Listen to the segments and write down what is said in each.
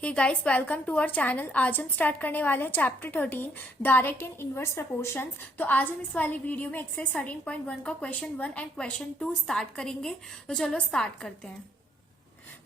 Hey guys, welcome to our channel. आज हम start करने वाले हैं chapter 13 direct and inverse proportions. तो आज हम इस वाली वीडियो में एक्सरसाइज 13.1 का क्वेश्चन 1 एंड क्वेश्चन 2 स्टार्ट करेंगे। तो चलो स्टार्ट करते हैं।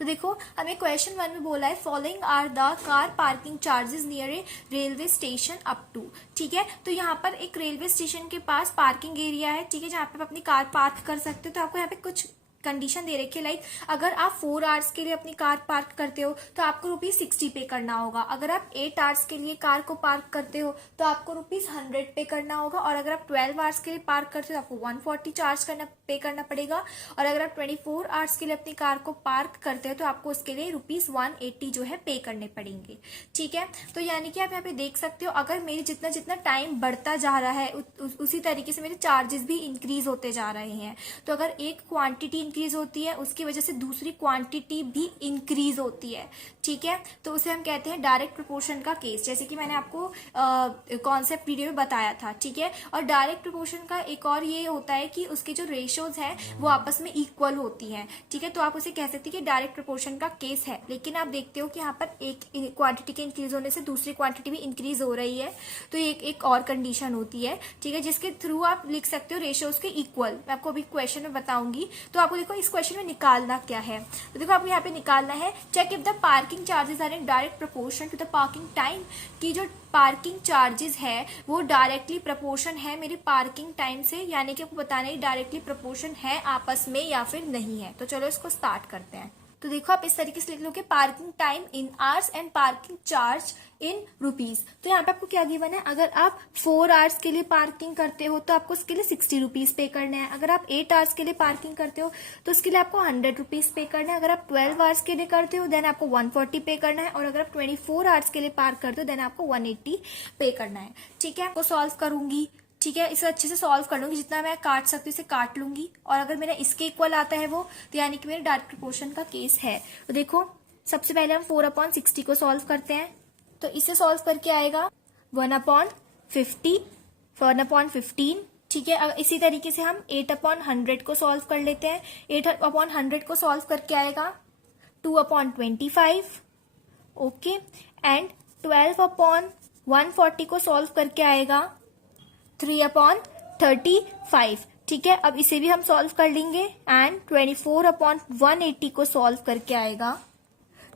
तो देखो, हमें क्वेश्चन 1 में बोला है following are the car parking charges near a railway station up to. ठीक है, तो यहाँ पर एक रेलवे स्टेशन के पास पार्किंग एरिया है, ठीक है, जहाँ पे आप अपनी कार पार्क कर सकते हो। तो आपको यहाँ पे कुछ कंडीशन दे रखी है, लाइक अगर आप 4 आवर्स के लिए अपनी कार पार्क करते हो तो आपको ₹60 पे करना होगा। अगर आप 8 आवर्स के लिए कार को पार्क करते हो तो आपको ₹100 पे करना होगा। और अगर आप 12 आवर्स के लिए पार्क करते हो तो आपको 140 चार्ज पे करना पड़ेगा। और अगर आप 24 आवर्स के लिए अपनी कार को पार्क करते हो तो आपको उसके लिए ₹180 जो है पे करने पड़ेंगे। ठीक है, तो यानी कि आप यहाँ पे देख सकते हो, अगर मेरी जितना जितना टाइम बढ़ता जा रहा है उसी तरीके से मेरे चार्जेस भी इंक्रीज होते जा रहे हैं। तो अगर एक क्वांटिटी इंक्रीज होती है उसकी वजह से दूसरी क्वांटिटी भी इंक्रीज होती है। ठीक है, तो उसे हम कहते हैं डायरेक्ट प्रोपोर्शन का केस, जैसे कि मैंने आपको कॉन्सेप्ट वीडियो में बताया था। ठीक है, और डायरेक्ट प्रोपोर्शन का एक और ये होता है कि उसके जो रेशियोज हैं वो आपस में इक्वल होती हैं। ठीक है, तो आप उसे कह सकते हैं कि डायरेक्ट प्रोपोर्शन का केस है। लेकिन आप देखते हो कि यहाँ पर एक क्वांटिटी के इंक्रीज होने से दूसरी क्वांटिटी भी इंक्रीज हो रही है, तो एक और कंडीशन होती है। ठीक है, जिसके थ्रू आप लिख सकते हो रेशियोज के इक्वल। मैं आपको अभी क्वेश्चन में बताऊंगी। तो आपको देखो इस क्वेश्चन में निकालना क्या है। तो देखो आपको यहाँ पे निकालना है check if the parking charges are in direct proportion to the parking time, की जो पार्किंग चार्जेस है वो डायरेक्टली प्रोपोर्शन है मेरी पार्किंग टाइम से, यानी कि आपको बताना है डायरेक्टली प्रोपोर्शन है आपस में या फिर नहीं है। तो चलो इसको स्टार्ट करते हैं। तो देखो आप इस तरीके से लिख लो कि parking time in hours and parking charge in ₹। तो यहाँ पे आपको क्या गिवन है, अगर आप 4 आवर्स के लिए पार्किंग करते हो तो आपको उसके लिए ₹60 पे करने हैं। अगर आप 8 आवर्स के लिए पार्किंग करते हो तो उसके लिए आपको ₹100 पे करना है। अगर आप 12 आवर्स के लिए करते हो देन आपको 140 पे करना है। और अगर आप 24 आवर्स के लिए पार्क करते हो देन आपको 180 पे करना है। ठीक है, तो सॉल्व करूंगी। ठीक है, इसे अच्छे से सॉल्व कर लूंगी, जितना मैं काट सकती हूँ इसे काट लूंगी। और अगर मेरा इसके इक्वल आता है वो, तो यानी कि मेरे डायरेक्ट प्रोपोर्शन का केस है। तो देखो सबसे पहले हम 4/60 को सॉल्व करते हैं। तो इसे सॉल्व करके आएगा 1/50, 1/15। ठीक है, इसी तरीके से हम 8/100 को सॉल्व कर लेते हैं। 8/100 को सॉल्व करके आएगा 2/25। ओके, एंड 12/140 को सॉल्व करके आएगा 3/35। ठीक है, अब इसे भी हम सॉल्व कर लेंगे। एंड 24/180 को सॉल्व करके आएगा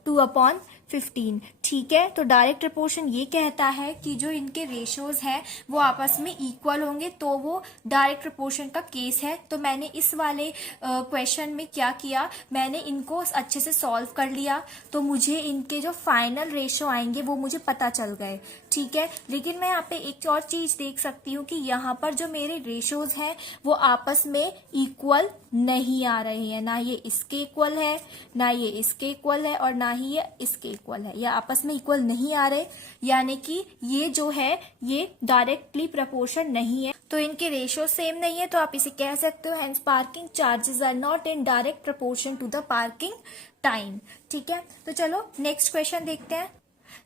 2/15। ठीक है, तो डायरेक्ट प्रोपोर्शन ये कहता है कि जो इनके रेशियोज हैं वो आपस में इक्वल होंगे, तो वो डायरेक्ट प्रोपोर्शन का केस है। तो मैंने इस वाले क्वेश्चन में क्या किया, मैंने इनको अच्छे से सॉल्व कर लिया, तो मुझे इनके जो फाइनल रेशियो आएंगे वो मुझे पता चल गए। ठीक है, लेकिन मैं यहाँ पे एक और चीज देख सकती हूँ कि यहाँ पर जो मेरे रेशियोज हैं वो आपस में इक्वल नहीं आ रहे हैं। ना ये इसके इक्वल है, ना ये इसके इक्वल है, और ना ही ये इसके इक्वल है। ये आपस में इक्वल नहीं आ रहे, यानी कि ये जो है ये डायरेक्टली प्रोपोर्शन नहीं है। तो इनके रेशियो सेम नहीं है, तो आप इसे कह सकते हो hence parking charges are not in direct proportion to the parking time. ठीक है, तो चलो नेक्स्ट क्वेश्चन देखते हैं।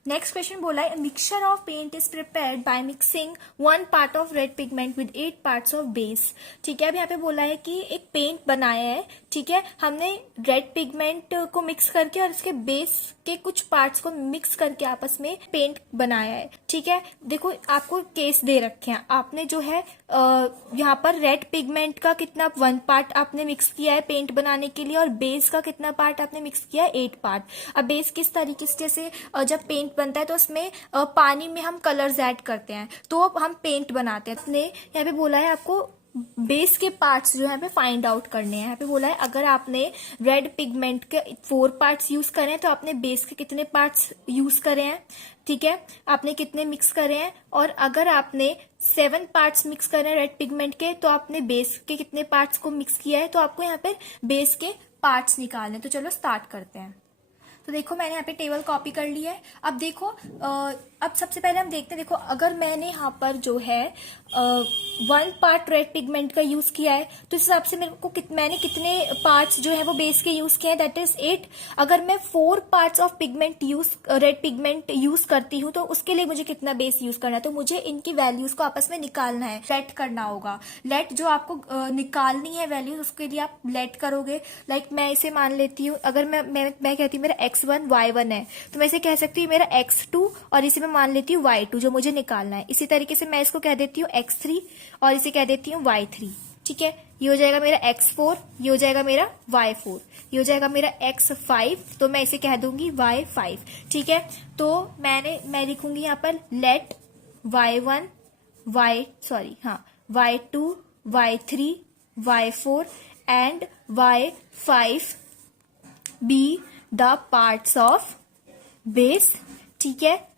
नेक्स्ट क्वेश्चन बोला है mixture of paint is prepared by mixing 1 part of red pigment with 8 parts of base. ठीक है, अब यहाँ पे बोला है कि एक पेंट बनाया है। ठीक है, हमने रेड पिगमेंट को मिक्स करके और इसके बेस के कुछ पार्ट्स को मिक्स करके आपस में पेंट बनाया है। ठीक है, देखो आपको केस दे रखे हैं। आपने जो है यहाँ पर रेड पिगमेंट का कितना 1 पार्ट आपने मिक्स किया है पेंट बनाने के लिए, और बेस का कितना पार्ट आपने मिक्स किया है 8 पार्ट। अब बेस किस तरीके से, जैसे जब पेंट बनता है तो उसमें पानी में हम कलर्स ऐड करते हैं तो हम पेंट बनाते हैं। अपने यहाँ पे बोला है आपको बेस के पार्ट्स जो है यहाँ पे फाइंड आउट करने हैं। यहाँ पे बोला है अगर आपने रेड पिगमेंट के 4 पार्ट्स यूज करे हैं तो आपने बेस के कितने पार्ट्स यूज करे हैं। ठीक है, आपने कितने मिक्स करे हैं, और अगर आपने 7 पार्ट्स मिक्स करे हैं रेड पिगमेंट के तो आपने बेस के कितने पार्ट्स को मिक्स किया है। तो आपको यहाँ पे बेस के पार्ट्स निकालने। तो चलो स्टार्ट करते हैं। तो देखो मैंने यहाँ पे टेबल कॉपी कर ली है। अब देखो अब सबसे पहले हम देखते हैं। देखो अगर मैंने यहाँ पर जो है 1 पार्ट रेड पिगमेंट का यूज किया है तो इस हिसाब से मेरे को मैंने कितने पार्ट्स जो है वो बेस के यूज किए हैं, दैट इज 8। अगर मैं 4 parts of pigment red pigment use करती हूँ तो उसके लिए मुझे कितना बेस यूज करना है। तो मुझे इनकी वैल्यूज को आपस में निकालना है, लेट करना होगा। लेट जो आपको निकालनी है वैल्यूज, उसके लिए आप लेट करोगे। लाइक मैं इसे मान लेती हूँ, अगर मैं कहती हूँ मेरा x1 y1 है, तो मैं इसे कह सकती हूँ मेरा x2 और इसे मैं मान लेती हूँ y2 जो मुझे निकालना है। इसी तरीके से मैं इसको कह देती हूँ x3 और इसे कह देती हूँ y3। ठीक है, ये हो जाएगा मेरा x4, ये हो जाएगा मेरा y4, ये हो जाएगा मेरा x5, तो मैं इसे कह दूंगी y5। ठीक है, तो मैं लिखूंगी यहाँ पर let y1 y2 y3 y4 and y5 be the parts of base. ठीक है,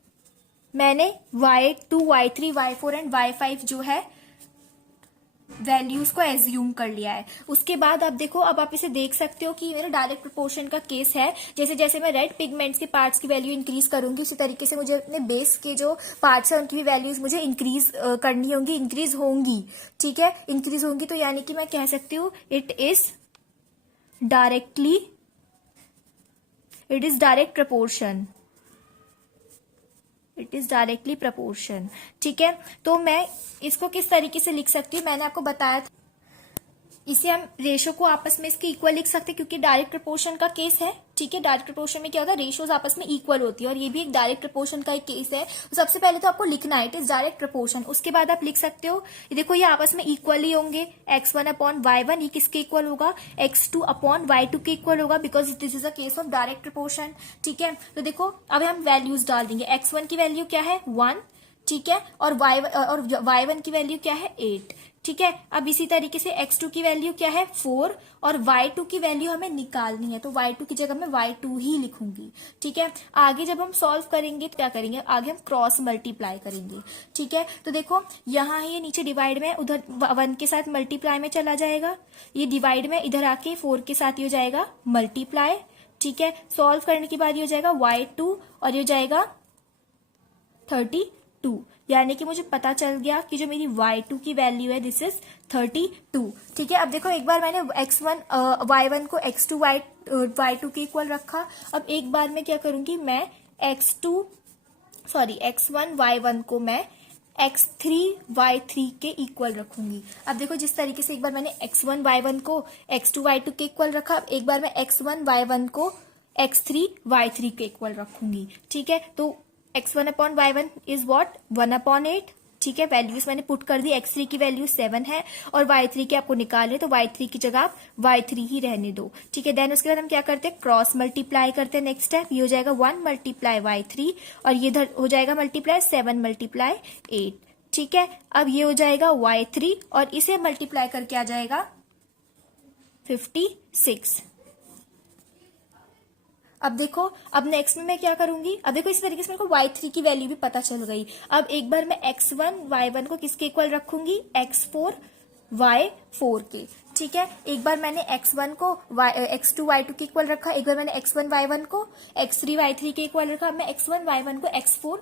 मैंने y2 y3 y4 and y5 जो है वैल्यूज को एज्यूम कर लिया है। उसके बाद आप देखो, अब आप इसे देख सकते हो कि मेरा डायरेक्ट प्रोपोर्शन का केस है। जैसे जैसे मैं रेड पिगमेंट्स के पार्ट्स की वैल्यू इंक्रीज करूंगी, उसी तरीके से मुझे अपने बेस के जो पार्ट्स है उनकी भी वैल्यूज मुझे इंक्रीज करनी होंगी, इंक्रीज होंगी। ठीक है, इंक्रीज होंगी, तो यानी कि मैं कह सकती हूँ it is direct proportion, it is directly proportion. ठीक है, तो मैं इसको किस तरीके से लिख सकती हूँ, मैंने आपको बताया था, इसे हम रेशो को आपस में इसके इक्वल लिख सकते हैं क्योंकि डायरेक्ट प्रपोर्शन का केस है। ठीक है, डायरेक्ट प्रपोर्शन में क्या होता है, रेशोज आपस में इक्वल होती है और ये भी एक डायरेक्ट प्रपोर्शन का एक केस है। तो सबसे पहले तो आपको लिखना है इट इज डायरेक्ट प्रपोर्शन। उसके बाद आप लिख सकते हो, ये देखो ये आपस में इक्वल ही होंगे, x1 अपॉन y1 ये किसके इक्वल होगा, x2 अपॉन y2 के इक्वल होगा, because this is a case of direct proportion. ठीक है, तो देखो अब हम वैल्यूज डाल देंगे। x1 की वैल्यू क्या है 1, ठीक है, और y1 की वैल्यू क्या है 8। ठीक है, अब इसी तरीके से x2 की वैल्यू क्या है 4 और y2 की वैल्यू हमें निकालनी है, तो y2 की जगह मैं y2 ही लिखूंगी। ठीक है, आगे जब हम सॉल्व करेंगे तो क्या करेंगे, आगे हम क्रॉस मल्टीप्लाई करेंगे। ठीक है, तो देखो यहाँ ये नीचे डिवाइड में उधर 1 के साथ मल्टीप्लाई में चला जाएगा, ये डिवाइड में इधर आके 4 के साथ ही हो जाएगा मल्टीप्लाई। ठीक है, सॉल्व करने के बाद ये हो जाएगा y2 और ये हो जाएगा 32, यानी कि मुझे पता चल गया कि जो मेरी y2 की वैल्यू है दिस इज 32। ठीक है, अब देखो एक बार मैंने x1 y1 को x2 y2 के इक्वल रखा, अब एक बार मैं क्या करूंगी, मैं x1 y1 को मैं x3 y3 के इक्वल रखूंगी। अब देखो जिस तरीके से एक बार मैंने x1 y1 को x2 y2 के इक्वल रखा, अब एक बार मैं x1 y1 को x3 y3 के इक्वल रखूंगी। ठीक है, तो x1 upon y1 is what 1 upon 8। ठीक है, वैल्यूज मैंने पुट कर दी, x3 की वैल्यू 7 है और y3 की आपको निकालने, तो y3 की जगह आप y3 ही रहने दो। ठीक है, देन उसके बाद हम क्या करते हैं, क्रॉस मल्टीप्लाई करते हैं। नेक्स्ट स्टेप ये हो जाएगा 1 मल्टीप्लाई y3 और ये इधर हो जाएगा मल्टीप्लाई 7 मल्टीप्लाई 8। ठीक है, अब ये हो जाएगा y3 और इसे मल्टीप्लाई करके आ जाएगा 56। अब देखो, अब नेक्स्ट में मैं क्या करूंगी, अब देखो इस तरीके से मेरे को y3 की वैल्यू भी पता चल गई। अब एक बार मैं x1 y1 को किसके इक्वल रखूंगी, x4 y4 के। ठीक है, एक बार मैंने x1 को x2 y2 के इक्वल रखा, एक बार मैंने x1 y1 को x3 y3 के इक्वल रखा, अब मैं x1 y1 को x4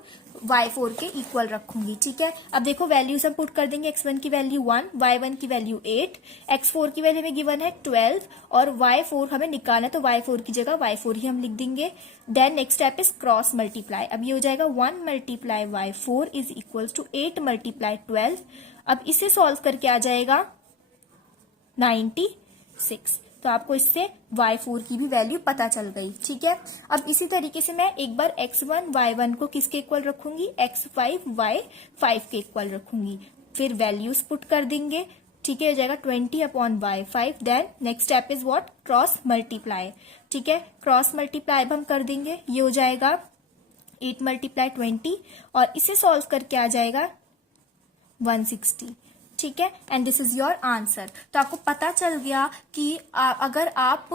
y4 के इक्वल रखूंगी। ठीक है, अब देखो वैल्यूज हम पुट कर देंगे, x1 की वैल्यू 1, y1 की वैल्यू 8, x4 की वैल्यू में गिवन है 12 और y4 हमें निकालना है, तो y4 की जगह y4 ही हम लिख देंगे। Then next step is cross multiply. अब ये हो जाएगा 1 multiply y4 is equals to 8 multiply 12। अब इसे सॉल्व करके आ जाएगा 96। तो आपको इससे y4 की भी वैल्यू पता चल गई। ठीक है, अब इसी तरीके से मैं एक बार x1 y1 को किसके इक्वल रखूंगी, x5 y5 के इक्वल रखूंगी, फिर वैल्यूज पुट कर देंगे। ठीक है, हो जाएगा 20 upon y5। Then next step is what, cross multiply. ठीक है, क्रॉस मल्टीप्लाई अब हम कर देंगे, ये हो जाएगा 8 मल्टीप्लाई 20 और इसे सॉल्व करके आ जाएगा 160। ठीक है, and this is your answer. तो आपको पता चल गया कि अगर आप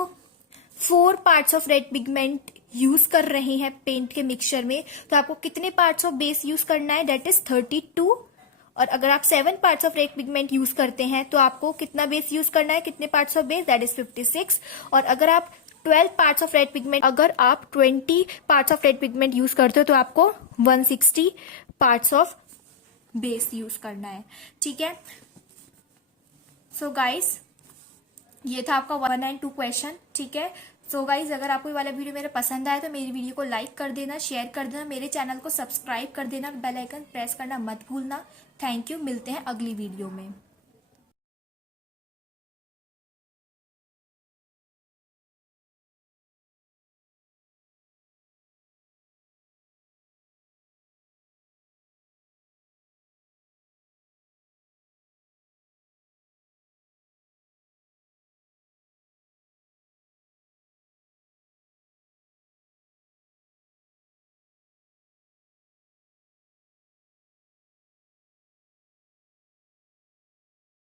4 parts of red pigment use कर रहे हैं पेंट के मिक्सचर में, तो आपको कितने पार्ट्स ऑफ बेस यूज करना है, दैट इज 32। और अगर आप 7 parts of red pigment use करते हैं तो आपको कितना बेस यूज करना है, कितने parts of base, that is 56। और अगर आप 12 पार्ट्स ऑफ रेड पिगमेंट, अगर आप 20 parts of red pigment use करते हो तो आपको 160 पार्ट्स ऑफ बेस यूज करना है। ठीक है, सो गाइस ये था आपका 1 and 2 क्वेश्चन। ठीक है, सो गाइस अगर आपको ये वाला वीडियो मेरा पसंद आया तो मेरी वीडियो को लाइक कर देना, शेयर कर देना, मेरे चैनल को सब्सक्राइब कर देना, बेल आइकन प्रेस करना मत भूलना। थैंक यू, मिलते हैं अगली वीडियो में।